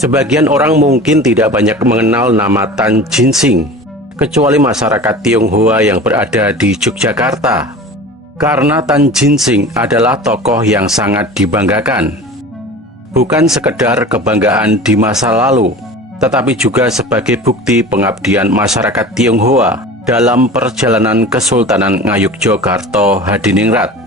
Sebagian orang mungkin tidak banyak mengenal nama Tan Jinsing, kecuali masyarakat Tionghoa yang berada di Yogyakarta. Karena Tan Jinsing adalah tokoh yang sangat dibanggakan. Bukan sekedar kebanggaan di masa lalu, tetapi juga sebagai bukti pengabdian masyarakat Tionghoa dalam perjalanan Kesultanan Ngayogyakarta Hadiningrat.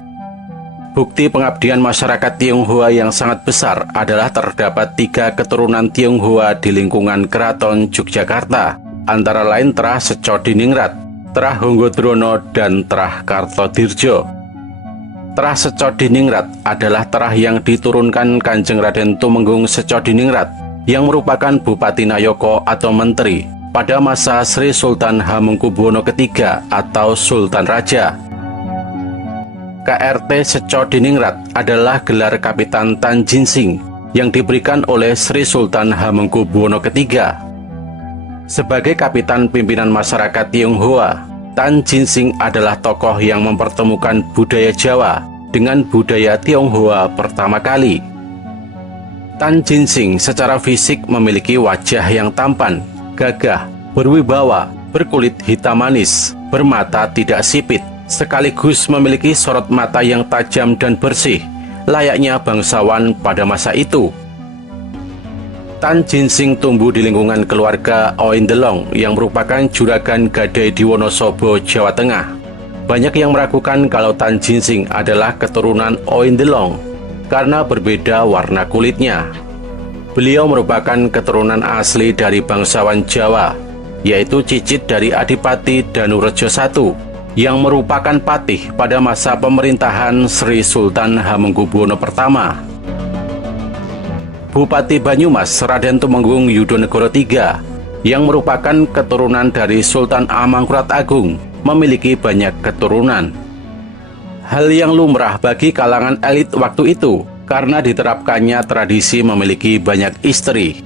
Bukti pengabdian masyarakat Tionghoa yang sangat besar adalah terdapat 3 keturunan Tionghoa di lingkungan Keraton Yogyakarta, antara lain Trah Secodiningrat, Trah Honggodrono, dan Trah Kartodirjo. Trah Secodiningrat adalah trah yang diturunkan Kanjeng Raden Tumenggung Secodiningrat, yang merupakan Bupati Nayoko atau Menteri pada masa Sri Sultan Hamengkubuwono III atau Sultan Raja. KRT Secodiningrat adalah gelar Kapitan Tan Jinsing yang diberikan oleh Sri Sultan Hamengkubuwono III. Sebagai kapitan pimpinan masyarakat Tionghoa, Tan Jinsing adalah tokoh yang mempertemukan budaya Jawa dengan budaya Tionghoa pertama kali. Tan Jinsing secara fisik memiliki wajah yang tampan, gagah, berwibawa, berkulit hitam manis, bermata tidak sipit, sekaligus memiliki sorot mata yang tajam dan bersih, layaknya bangsawan pada masa itu. Tan Jinsing tumbuh di lingkungan keluarga Oindelong yang merupakan juragan Gadai di Wonosobo, Jawa Tengah. Banyak yang meragukan kalau Tan Jinsing adalah keturunan Oindelong karena berbeda warna kulitnya. Beliau merupakan keturunan asli dari bangsawan Jawa, yaitu cicit dari Adipati Danurejo I, yang merupakan patih pada masa pemerintahan Sri Sultan Hamengkubuwono I. Bupati Banyumas Raden Tumenggung Yudonegoro III, yang merupakan keturunan dari Sultan Amangkurat Agung, memiliki banyak keturunan. Hal yang lumrah bagi kalangan elit waktu itu, karena diterapkannya tradisi memiliki banyak istri.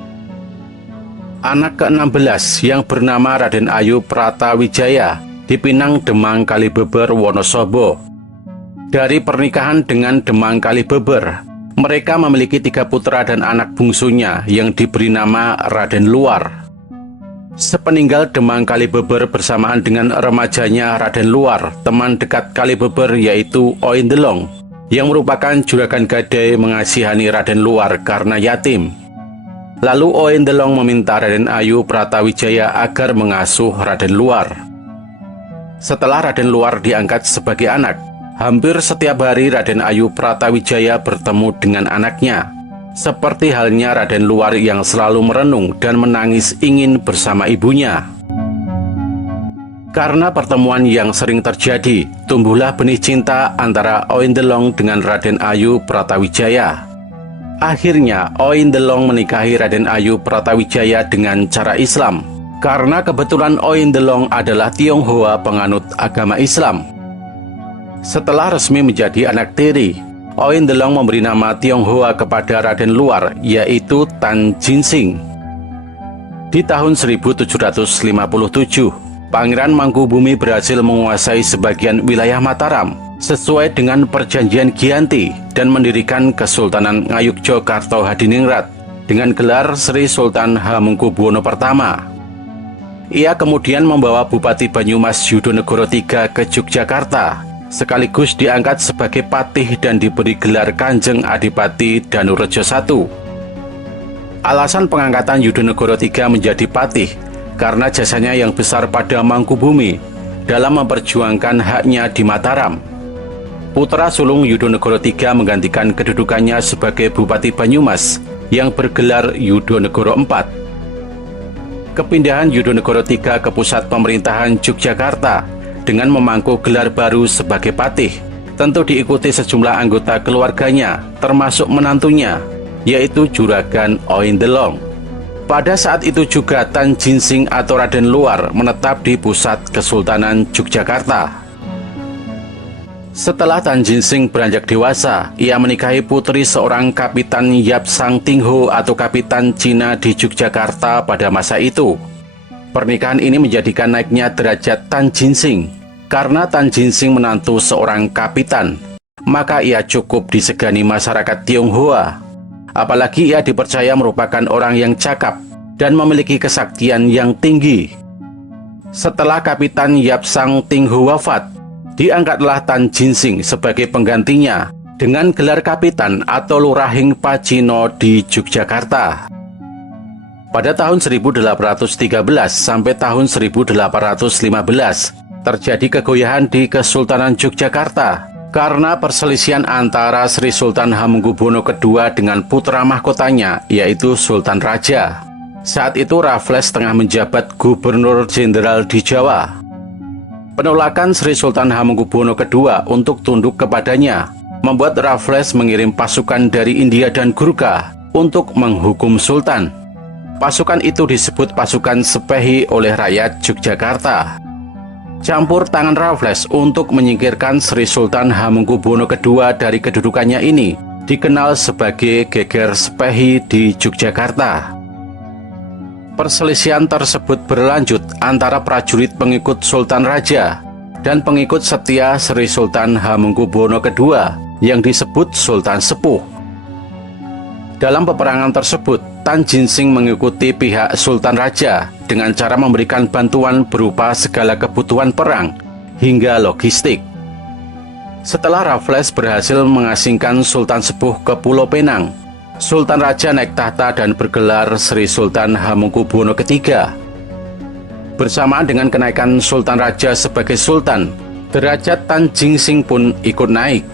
Anak ke-16 yang bernama Raden Ayu Pratawijaya dipinang Demang Kalibeber Wonosobo. Dari pernikahan dengan Demang Kalibeber, mereka memiliki 3 putra dan anak bungsunya yang diberi nama Raden Luar. Sepeninggal Demang Kalibeber bersamaan dengan remajanya Raden Luar, teman dekat Kalibeber yaitu Oindelong, yang merupakan juragan Gadai mengasihani Raden Luar karena yatim. Lalu Oindelong meminta Raden Ayu Pratawijaya agar mengasuh Raden Luar. Setelah Raden Luar diangkat sebagai anak, hampir setiap hari Raden Ayu Pratawijaya bertemu dengan anaknya. Seperti halnya Raden Luar yang selalu merenung dan menangis ingin bersama ibunya. Karena pertemuan yang sering terjadi, tumbuhlah benih cinta antara Oindelong dengan Raden Ayu Pratawijaya. Akhirnya Oindelong menikahi Raden Ayu Pratawijaya dengan cara Islam, karena kebetulan Oindelong adalah Tionghoa penganut agama Islam. Setelah resmi menjadi anak tiri, Oindelong memberi nama Tionghoa kepada Raden Luar, yaitu Tan Jinsing. Di tahun 1757, Pangeran Mangkubumi berhasil menguasai sebagian wilayah Mataram sesuai dengan perjanjian Giyanti dan mendirikan Kesultanan Ngayogyakarta Hadiningrat dengan gelar Sri Sultan Hamengkubuwono I. Ia kemudian membawa Bupati Banyumas Yudonegoro III ke Yogyakarta, sekaligus diangkat sebagai patih dan diberi gelar Kanjeng Adipati Danurejo I. Alasan pengangkatan Yudonegoro III menjadi patih karena jasanya yang besar pada Mangkubumi dalam memperjuangkan haknya di Mataram. Putra sulung Yudonegoro III menggantikan kedudukannya sebagai Bupati Banyumas yang bergelar Yudonegoro IV. Kepindahan Yudonegoro III ke pusat pemerintahan Yogyakarta dengan memangku gelar baru sebagai patih tentu diikuti sejumlah anggota keluarganya, termasuk menantunya, yaitu Juragan Oindelong. Pada saat itu juga Tan Jinsing atau Raden Luar menetap di pusat Kesultanan Yogyakarta. Setelah Tan Jinsing beranjak dewasa, ia menikahi putri seorang Kapitan Yap Sang Tingho atau Kapitan Cina di Yogyakarta pada masa itu. Pernikahan ini menjadikan naiknya derajat Tan Jinsing. Karena Tan Jinsing menantu seorang kapitan, maka ia cukup disegani masyarakat Tionghoa. apalagi ia dipercaya merupakan orang yang cakap dan memiliki kesaktian yang tinggi. Setelah Kapitan Yap Sang Tinghu wafat, diangkatlah Tan Jinsing sebagai penggantinya dengan gelar Kapitan atau Lurahing Pacino di Yogyakarta. Pada tahun 1813 sampai tahun 1815, terjadi kegoyahan di Kesultanan Yogyakarta karena perselisihan antara Sri Sultan Hamengkubuwono II dengan putra mahkotanya, yaitu Sultan Raja. Saat itu Raffles tengah menjabat Gubernur Jenderal di Jawa. Penolakan Sri Sultan Hamengkubuwono II untuk tunduk kepadanya membuat Raffles mengirim pasukan dari India dan Gurkha untuk menghukum Sultan. Pasukan itu disebut pasukan Sepehi oleh rakyat Yogyakarta. Campur tangan Raffles untuk menyingkirkan Sri Sultan Hamengkubuwono II dari kedudukannya ini dikenal sebagai Geger Sepehi di Yogyakarta. Perselisihan tersebut berlanjut antara prajurit pengikut Sultan Raja dan pengikut setia Sri Sultan Hamengkubuwono II yang disebut Sultan Sepuh. Dalam peperangan tersebut, Tan Jinsing mengikuti pihak Sultan Raja dengan cara memberikan bantuan berupa segala kebutuhan perang hingga logistik. Setelah Raffles berhasil mengasingkan Sultan Sepuh ke Pulau Penang, Sultan Raja naik tahta dan bergelar Sri Sultan Hamengkubuwono III. Bersamaan dengan kenaikan Sultan Raja sebagai Sultan, derajat Tan Jinsing pun ikut naik.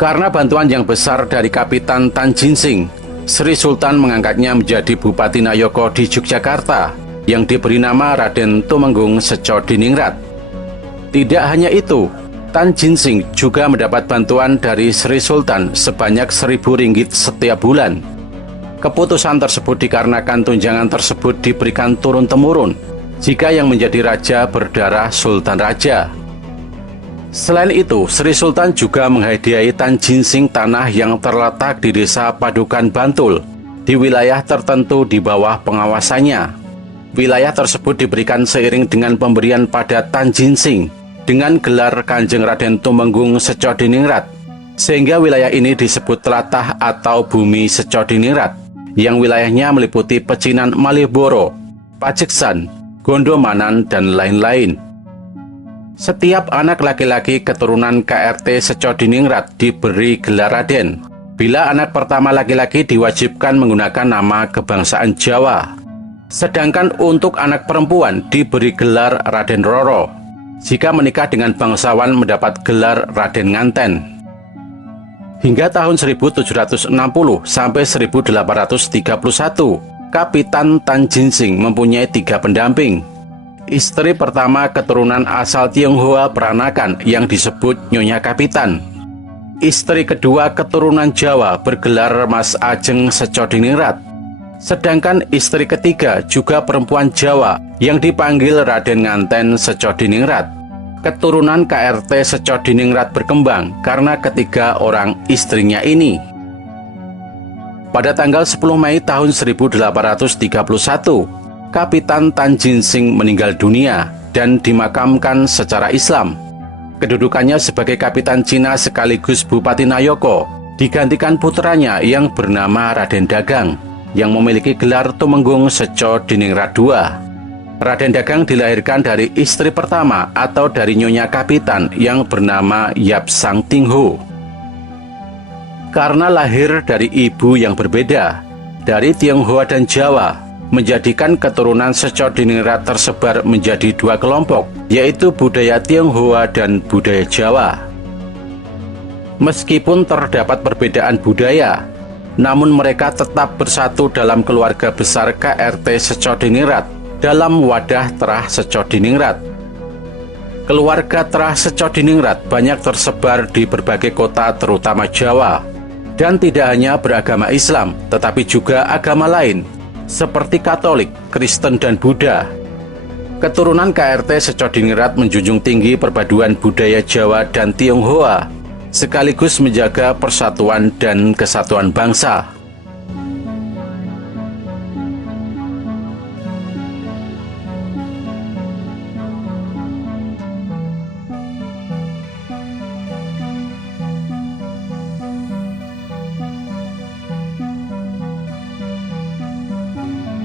Karena bantuan yang besar dari Kapitan Tan Jinsing, Sri Sultan mengangkatnya menjadi Bupati Nayoko di Yogyakarta yang diberi nama Raden Tumenggung Secodiningrat. Tidak hanya itu, Tan Jinsing juga mendapat bantuan dari Sri Sultan sebanyak 1.000 ringgit setiap bulan. Keputusan tersebut dikarenakan tunjangan tersebut diberikan turun-temurun jika yang menjadi raja berdarah Sultan Raja. Selain itu, Sri Sultan juga menghadiahi Tan Jinsing tanah yang terletak di desa Padukan Bantul, di wilayah tertentu di bawah pengawasannya. Wilayah tersebut diberikan seiring dengan pemberian pada Tan Jinsing dengan gelar Kanjeng Raden Tumenggung Secodiningrat, sehingga wilayah ini disebut Tlatah atau Bumi Secodiningrat, yang wilayahnya meliputi pecinan Malioboro, Pajeksan, Gondomanan, dan lain-lain. Setiap anak laki-laki keturunan KRT Secodiningrat diberi gelar Raden. Bila anak pertama laki-laki diwajibkan menggunakan nama kebangsaan Jawa. Sedangkan untuk anak perempuan diberi gelar Raden Roro. Jika menikah dengan bangsawan mendapat gelar Raden Nganten. Hingga tahun 1760 sampai 1831, Kapitan Tan Jinsing mempunyai 3 pendamping. Istri pertama keturunan asal Tionghoa peranakan yang disebut Nyonya Kapitan. Istri kedua keturunan Jawa bergelar Mas Ajeng Secodiningrat. Sedangkan istri ketiga juga perempuan Jawa yang dipanggil Raden Nganten Secodiningrat. Keturunan KRT Secodiningrat berkembang karena ketiga orang istrinya ini. Pada tanggal 10 Mei tahun 1831, Kapitan Tan Jinsing meninggal dunia dan dimakamkan secara Islam. Kedudukannya sebagai Kapitan Cina sekaligus Bupati Nayoko digantikan putranya yang bernama Raden Dagang yang memiliki gelar Tumenggung Secodiningrat II. Raden Dagang dilahirkan dari istri pertama atau dari Nyonya Kapitan yang bernama Yap Sang Tinghu. Karena lahir dari ibu yang berbeda, dari Tionghoa dan Jawa, menjadikan keturunan Secodiningrat tersebar menjadi 2 kelompok, yaitu budaya Tionghoa dan budaya Jawa. Meskipun terdapat perbedaan budaya, namun mereka tetap bersatu dalam keluarga besar KRT Secodiningrat dalam wadah Terah Secodiningrat. Keluarga Terah Secodiningrat banyak tersebar di berbagai kota terutama Jawa, dan tidak hanya beragama Islam, tetapi juga agama lain, seperti Katolik, Kristen, dan Buddha. Keturunan KRT Secodiningrat menjunjung tinggi perpaduan budaya Jawa dan Tionghoa, sekaligus menjaga persatuan dan kesatuan bangsa.